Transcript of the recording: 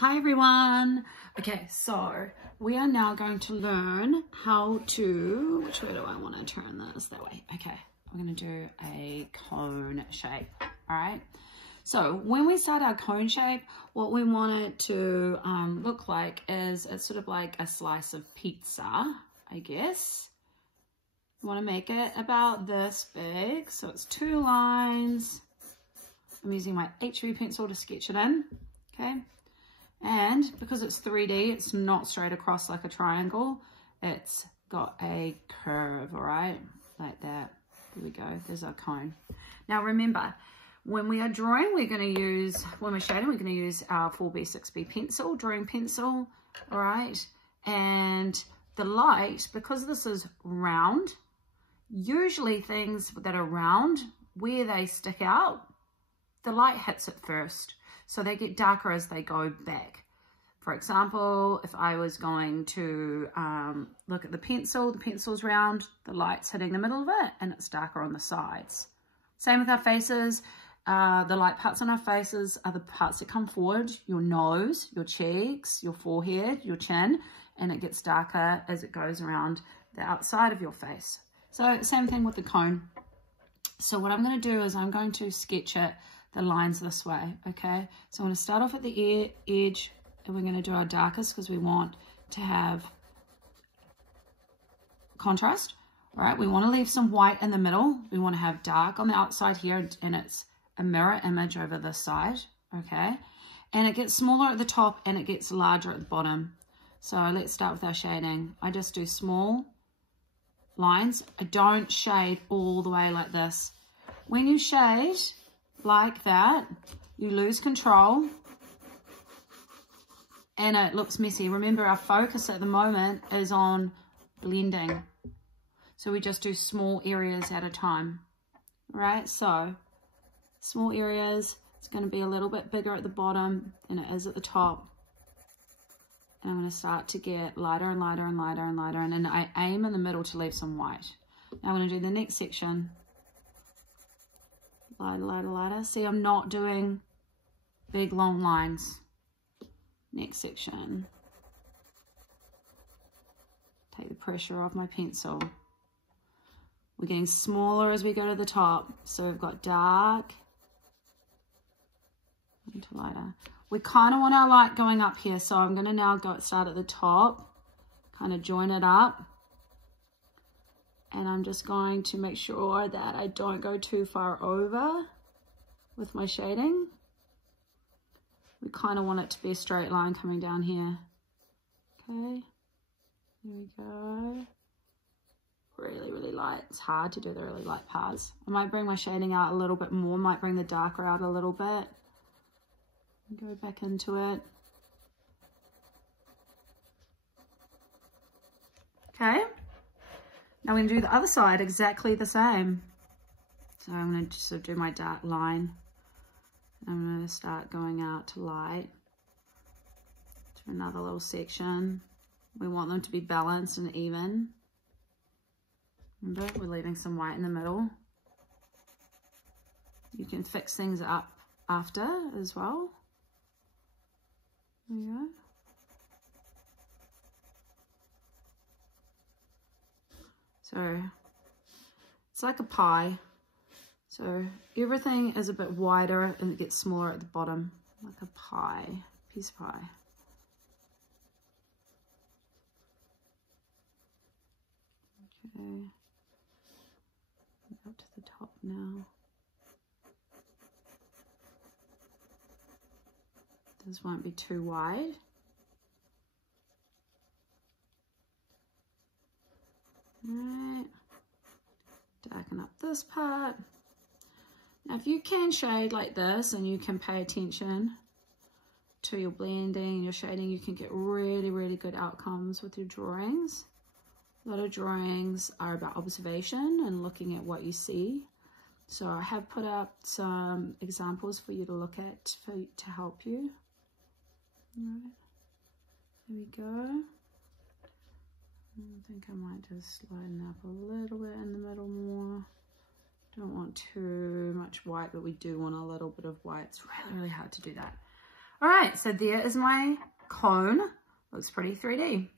Hi everyone. Okay, so we are now going to learn how to, which way do I want to turn this? That way. Okay, we're going to do a cone shape. All right. So when we start our cone shape, what we want it to look like is it's sort of like a slice of pizza, I guess. You want to make it about this big. So it's 2 lines. I'm using my HB pencil to sketch it in. Okay. And because it's 3D, it's not straight across like a triangle. It's got a curve, all right? Like that. There we go. There's our cone. Now remember, when we are drawing, when we're shading, we're going to use our 4B, 6B pencil, drawing pencil, all right? And the light, because this is round, usually things that are round, where they stick out, the light hits it first. So they get darker as they go back. For example, if I was going to look at the pencil's round, the light's hitting the middle of it and it's darker on the sides. Same with our faces. The light parts on our faces are the parts that come forward, your nose, your cheeks, your forehead, your chin, and it gets darker as it goes around the outside of your face. So same thing with the cone. So what I'm going to do is I'm going to sketch it the lines this way, okay? So I'm going to start off at the edge and we're going to do our darkest because we want to have contrast, all right? We want to leave some white in the middle. We want to have dark on the outside here and it's a mirror image over this side, okay? And it gets smaller at the top and it gets larger at the bottom. So let's start with our shading. I just do small lines. I don't shade all the way like this. When you shade like that, you lose control and it looks messy. Remember, our focus at the moment is on blending. So we just do small areas at a time, right? So small areas, it's going to be a little bit bigger at the bottom than it is at the top. And I'm going to start to get lighter and lighter and lighter and lighter. And then I aim in the middle to leave some white. Now I'm going to do the next section. Lighter, lighter, lighter. See, I'm not doing big, long lines. Next section. Take the pressure off my pencil. We're getting smaller as we go to the top. So we've got dark into lighter. We kind of want our light going up here. So I'm going to now start at the top, kind of join it up. And I'm just going to make sure that I don't go too far over with my shading. We kind of want it to be a straight line coming down here. Okay, there we go. Really, really light. It's hard to do the really light parts. I might bring my shading out a little bit more, might bring the darker out a little bit. Go back into it. Okay. Now we're going to do the other side exactly the same. So I'm going to just sort of do my dark line. I'm going to start going out to light. To another little section. We want them to be balanced and even. Remember, we're leaving some white in the middle. You can fix things up after as well. There you go. So it's like a pie. So everything is a bit wider and it gets smaller at the bottom, like a pie, piece of pie. Okay, up to the top now. This won't be too wide. Right, darken up this part. Now if you can shade like this and you can pay attention to your blending, your shading, you can get really, really good outcomes with your drawings. A lot of drawings are about observation and looking at what you see. So I have put up some examples for you to look at to help you. All right, there we go. I think I might just lighten up a little bit in the middle more. Don't want too much white, but we do want a little bit of white. It's really, really hard to do that. All right, so there is my cone. Looks pretty 3D.